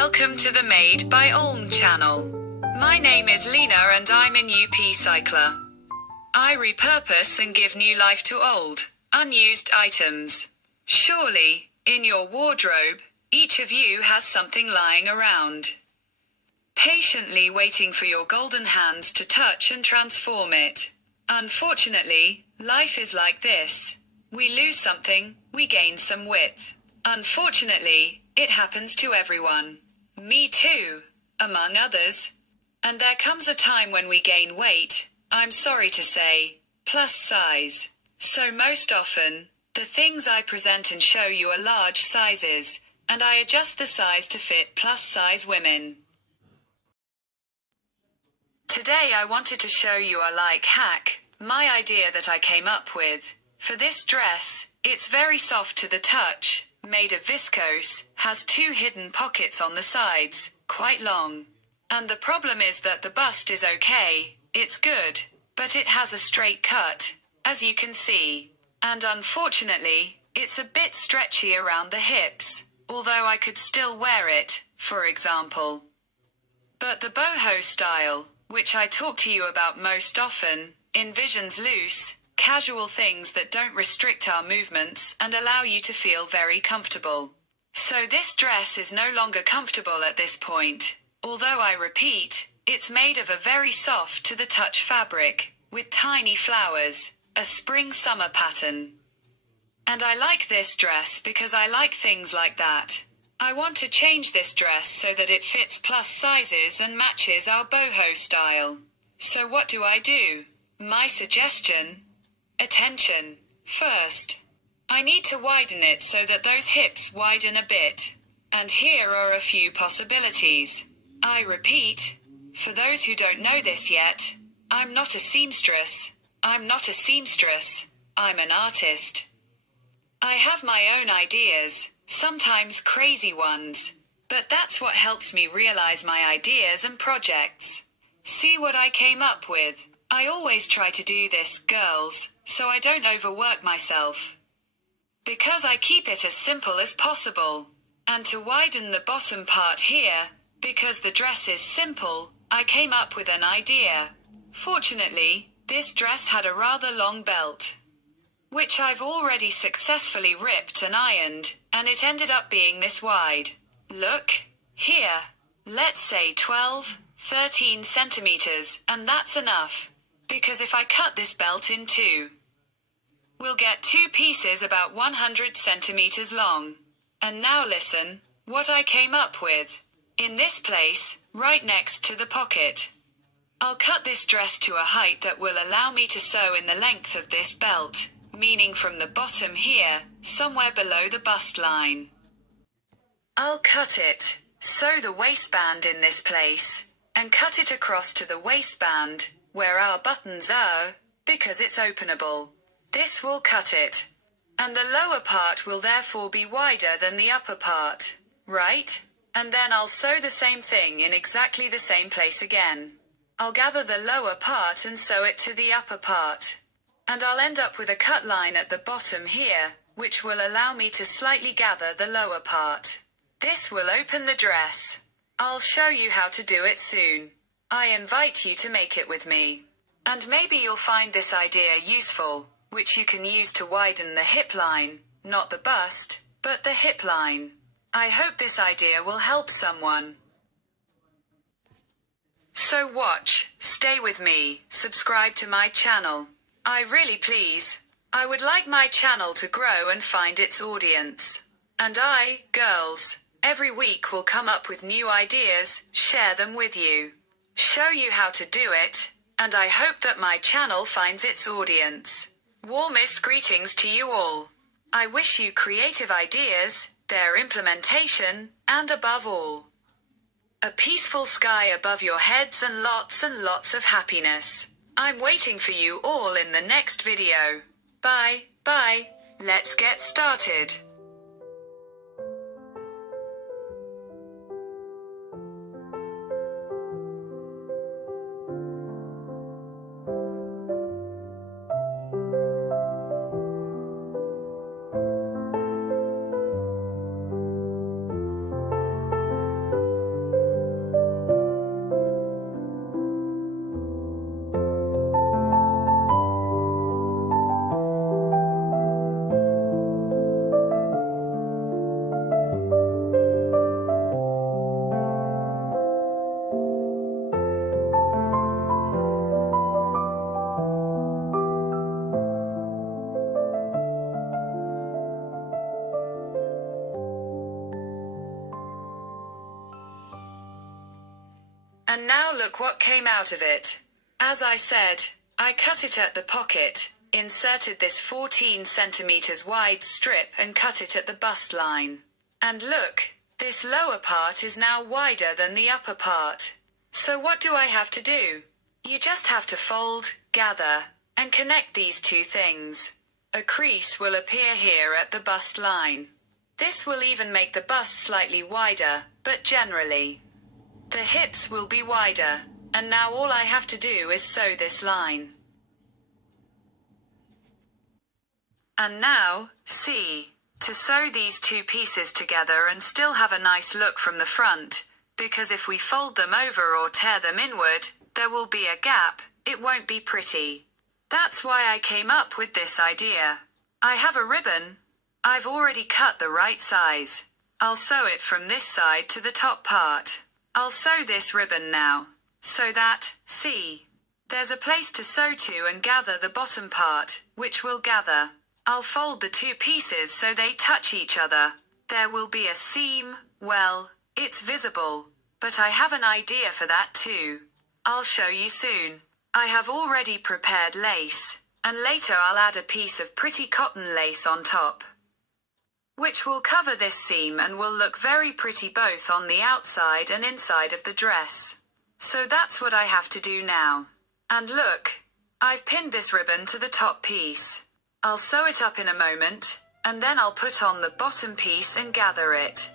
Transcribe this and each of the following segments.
Welcome to the Made by Olm channel. My name is Lena and I'm a new upcycler. I repurpose and give new life to old, unused items. Surely, in your wardrobe, each of you has something lying around, patiently waiting for your golden hands to touch and transform it. Unfortunately, life is like this. We lose something, we gain some width. Unfortunately, it happens to everyone. Me too, among others. And there comes a time when we gain weight, I'm sorry to say, plus size. So most often, the things I present and show you are large sizes, and I adjust the size to fit plus size women. Today I wanted to show you a like hack, my idea that I came up with. For this dress, it's very soft to the touch, made of viscose, has 2 hidden pockets on the sides, quite long. And the problem is that the bust is okay, it's good, but it has a straight cut, as you can see. And unfortunately, it's a bit stretchy around the hips, although I could still wear it, for example. But the boho style, which I talk to you about most often, envisions loose, casual things that don't restrict our movements and allow you to feel very comfortable. So this dress is no longer comfortable at this point, although I repeat, it's made of a very soft to the touch fabric, with tiny flowers, a spring-summer pattern. And I like this dress because I like things like that. I want to change this dress so that it fits plus sizes and matches our boho style. So what do? My suggestion? Attention. First, I need to widen it so that those hips widen a bit. And here are a few possibilities. I repeat, for those who don't know this yet, I'm not a seamstress. I'm an artist. I have my own ideas, sometimes crazy ones, but that's what helps me realize my ideas and projects. See what I came up with? I always try to do this, girls, so I don't overwork myself. Because I keep it as simple as possible. And to widen the bottom part here, because the dress is simple, I came up with an idea. Fortunately, this dress had a rather long belt, which I've already successfully ripped and ironed, and it ended up being this wide. Look, here. Let's say 12, 13 centimeters, and that's enough. Because if I cut this belt in 2, we'll get 2 pieces about 100 centimeters long. And now listen, what I came up with. In this place, right next to the pocket, I'll cut this dress to a height that will allow me to sew in the length of this belt, meaning from the bottom here, somewhere below the bust line. I'll cut it, sew the waistband in this place, and cut it across to the waistband, where our buttons are, because it's openable. This will cut it. And the lower part will therefore be wider than the upper part, right? And then I'll sew the same thing in exactly the same place again. I'll gather the lower part and sew it to the upper part. And I'll end up with a cut line at the bottom here, which will allow me to slightly gather the lower part. This will open the dress. I'll show you how to do it soon. I invite you to make it with me. And maybe you'll find this idea useful, which you can use to widen the hip line, not the bust, but the hip line. I hope this idea will help someone. So watch, stay with me, subscribe to my channel. I really please. I would like my channel to grow and find its audience. And I, girls, every week will come up with new ideas, share them with you, show you how to do it, and I hope that my channel finds its audience. Warmest greetings to you all. I wish you creative ideas, their implementation, and above all, a peaceful sky above your heads and lots of happiness. I'm waiting for you all in the next video. Bye, let's get started. look what came out of it. As I said, I cut it at the pocket, inserted this 14 centimeters wide strip and cut it at the bust line. And look, this lower part is now wider than the upper part. So what do I have to do? You just have to fold, gather, and connect these two things. A crease will appear here at the bust line. This will even make the bust slightly wider, but generally, the hips will be wider. And now all I have to do is sew this line. And now, see, to sew these two pieces together and still have a nice look from the front, because if we fold them over or tear them inward, there will be a gap, it won't be pretty. That's why I came up with this idea. I have a ribbon. I've already cut the right size. I'll sew it from this side to the top part. I'll sew this ribbon now. So that, see, there's a place to sew to and gather the bottom part, which will gather. I'll fold the two pieces so they touch each other. There will be a seam, well, it's visible, but I have an idea for that too. I'll show you soon. I have already prepared lace, and later I'll add a piece of pretty cotton lace on top, which will cover this seam and will look very pretty both on the outside and inside of the dress. So that's what I have to do now. And look, I've pinned this ribbon to the top piece. I'll sew it up in a moment, and then I'll put on the bottom piece and gather it.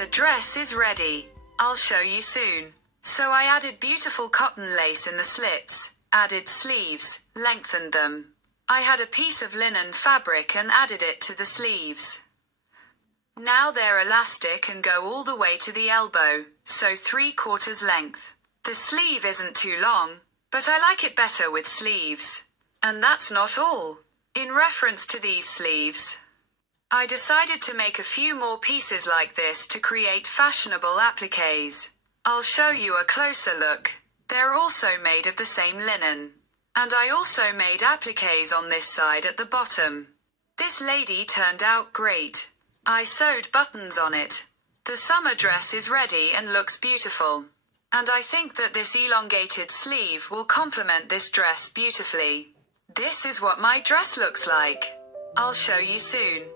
The dress is ready. I'll show you soon. So I added beautiful cotton lace in the slits, added sleeves, lengthened them. I had a piece of linen fabric and added it to the sleeves. Now they're elastic and go all the way to the elbow, so 3/4 length. The sleeve isn't too long, but I like it better with sleeves. And that's not all. In reference to these sleeves, I decided to make a few more pieces like this to create fashionable appliques. I'll show you a closer look. They're also made of the same linen. And I also made appliques on this side at the bottom. This lady turned out great. I sewed buttons on it. The summer dress is ready and looks beautiful. And I think that this elongated sleeve will complement this dress beautifully. This is what my dress looks like. I'll show you soon.